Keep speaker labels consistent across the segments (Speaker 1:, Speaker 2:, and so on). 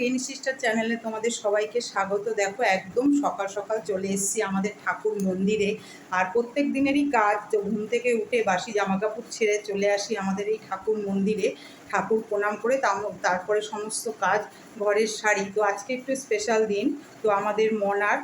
Speaker 1: Green sister চ্যানেলে তোমাদের সবাইকে স্বাগত। দেখো, একদম সকাল সকাল চলে এসেছি আমাদের ঠাকুর মন্দিরে। আর প্রত্যেক দিনেরই কাজ, তো ঘুম থেকে উঠে বাসি জামাকাপড় ছেড়ে চলে আসি আমাদের এই ঠাকুর মন্দিরে। ঠাকুর প্রণাম করে তারপরে সমস্ত কাজ, ঘরের শাড়ি। তো আজকে একটু স্পেশাল দিন, তো আমাদের মনার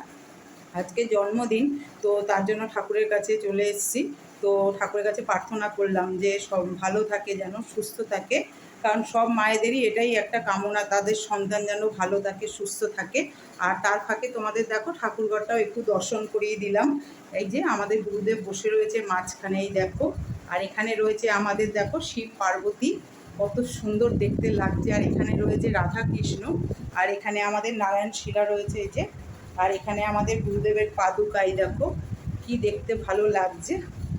Speaker 1: আজকে জন্মদিন, তো তার জন্য ঠাকুরের কাছে চলে এসেছি। তো ঠাকুরের কাছে প্রার্থনা করলাম যে সব ভালো থাকে যেন, সুস্থ থাকে। কারণ সব মায়েদেরই এটাই একটা কামনা, তাদের সন্তান যেন ভালো থাকে, সুস্থ থাকে। আর তার ফাঁকে তোমাদের দেখো, ঠাকুরঘরটাও একটু দর্শন করিয়ে দিলাম। এই যে আমাদের গুরুদেব বসে রয়েছে মাঝখানেই, দেখো। আর এখানে রয়েছে আমাদের, দেখো, শিব পার্বতী। কত সুন্দর দেখতে লাগছে। আর এখানে রয়েছে রাধা কৃষ্ণ আর এখানে আমাদের নারায়ণ শিলা রয়েছে এই যে। আর এখানে আমাদের গুরুদেবের পাদুকাই, দেখো। কি দেখতে ভালো লাগছে।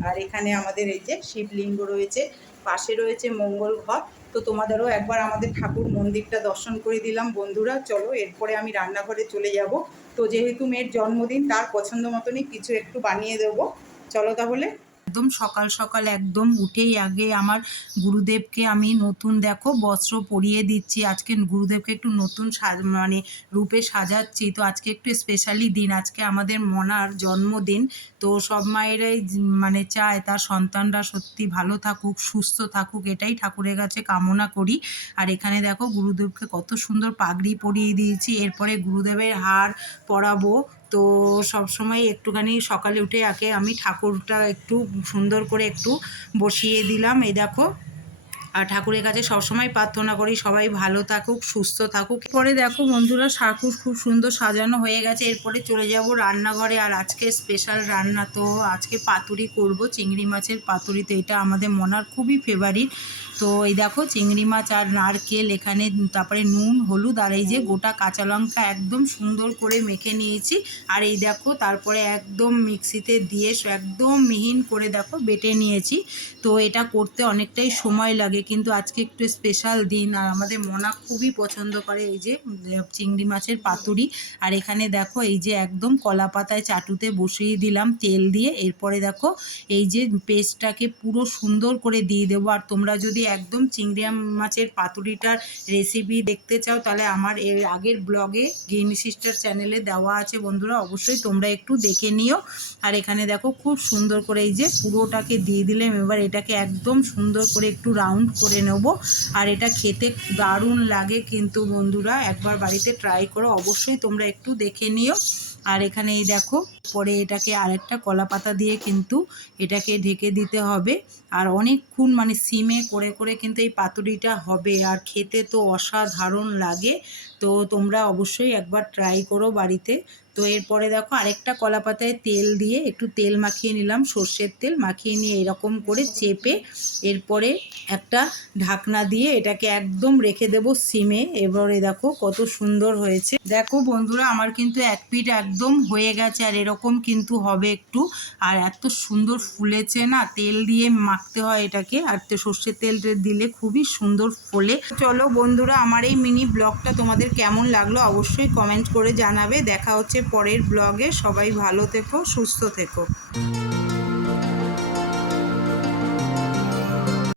Speaker 1: আর এখানে আমাদের এই যে শিবলিঙ্গ রয়েছে। পাশে রয়েছে মঙ্গল ঘর। তো তোমাদেরও একবার আমাদের ঠাকুর মন্দিরটা দর্শন করে দিলাম বন্ধুরা। চলো, এরপরে আমি রান্নাঘরে চলে যাব। তো যেহেতু মেয়ের জন্মদিন, তার পছন্দ মতনই কিছু একটু বানিয়ে দেবো। চলো তাহলে। একদম সকাল সকাল একদম উঠেই আগে আমার গুরুদেবকে আমি নতুন, দেখো, বস্ত্র পরিয়ে দিচ্ছি। আজকে গুরুদেবকে একটু নতুন মানে রূপে সাজাচ্ছি। তো আজকে একটু স্পেশালি দিন। আজকে আমাদের মনার জন্মদিন। তো সব মায়েরাই মানে চায় তার সন্তানরা সত্যি ভালো থাকুক, সুস্থ থাকুক। এটাই ঠাকুরের কাছে কামনা করি। আর এখানে দেখো, গুরুদেবকে কত সুন্দর পাগড়ি পরিয়ে দিয়েছি। এরপরে গুরুদেবের হার পরাবো। তো সবসময় একটুখানি সকালে উঠে আগে আমি ঠাকুরটা একটু সুন্দর করে একটু বসিয়ে দিলাম। এই দেখো ঠাকুরের কাছে সবসময় প্রার্থনা করি সবাই ভালো থাকুক, সুস্থ থাকুক। পরে দেখো বন্ধুরা, ঠাকুর খুব সুন্দর সাজানো হয়ে গেছে। এরপরে চলে যাব রান্নাঘরে আর আজকে স্পেশাল রান্না তো আজকে পাতুরি করব, চিংড়ি মাছের পাতুরি তো এটা আমাদের মনার খুবই ফেভারিট তো এই দেখো চিংড়ি মাছ আর নারকেল এখানে, তারপরে নুন, হলুদ আর এই যে গোটা কাঁচা লঙ্কা একদম সুন্দর করে মেখে নিয়েছি। আর এই দেখো তারপরে একদম মিক্সিতে দিয়ে একদম মিহিন করে দেখো বেটে নিয়েছি। তো এটা করতে অনেকটাই সময় লাগে কিন্তু আজকে একটু স্পেশাল দিন। আর আমাদের মনা খুবই পছন্দ করে এই যে চিংড়ি মাছের পাতুরি। আর এখানে দেখো এই যে একদম কলা পাতায় চাটুতে বসিয়ে দিলাম তেল দিয়ে। এরপরে দেখো এই যে পেস্টটাকে পুরো সুন্দর করে দিয়ে দেবো। আর তোমরা যদি একদম চিংড়ি মাছের পাতুরিটার রেসিপি দেখতে চাও, তাহলে আমার এর আগের ব্লগে গ্রিন সিস্টার চ্যানেলে দেওয়া আছে বন্ধুরা। অবশ্যই তোমরা একটু দেখে নিও। আর এখানে দেখো খুব সুন্দর করে এই যে পুরোটাকে দিয়ে দিলাম। এবার এটাকে একদম সুন্দর করে একটু রাউন্ড করে নেব। আর এটা খেতে দারুণ লাগে কিন্তু বন্ধুরা, একবার বাড়িতে ট্রাই করো, অবশ্যই তোমরা একটু দেখে নিও। আর এখানে এই দেখো, পরে এটাকে আরেকটা কলা পাতা দিয়ে কিন্তু এটাকে ঢেকে দিতে হবে। আর অনেকক্ষণ মানে সিমে করে করে কিন্তু এই পাতুরিটা হবে। আর খেতে তো অসাধারণ লাগে। তো তোমরা অবশ্যই একবার ট্রাই করো বাড়িতে। তো এরপরে দেখো আরেকটা কলা পাতায় তেল দিয়ে একটু তেল মাখিয়ে নিলাম, সর্ষের তেল মাখিয়ে নিয়ে এরকম করে চেপে এরপরে একটা ঢাকনা দিয়ে এটাকে একদম রেখে দেবো সিমে। এবারে দেখো কত সুন্দর হয়েছে। দেখো বন্ধুরা, আমার কিন্তু এক পিঠ একদম হয়ে গেছে আর এরকম কিন্তু হবে একটু। আর এত সুন্দর ফুলেছে না, তেল দিয়ে মাখতে হয় এটাকে। আর তো সর্ষের তেল দিলে খুবই সুন্দর ফোলে। চলো বন্ধুরা, আমার এই মিনি ব্লগটা তোমাদের কেমন লাগল অবশ্যই কমেন্ট করে জানাবে। দেখা হচ্ছে পরের ব্লগে সবাই ভালো থেকো, সুস্থ থেকো।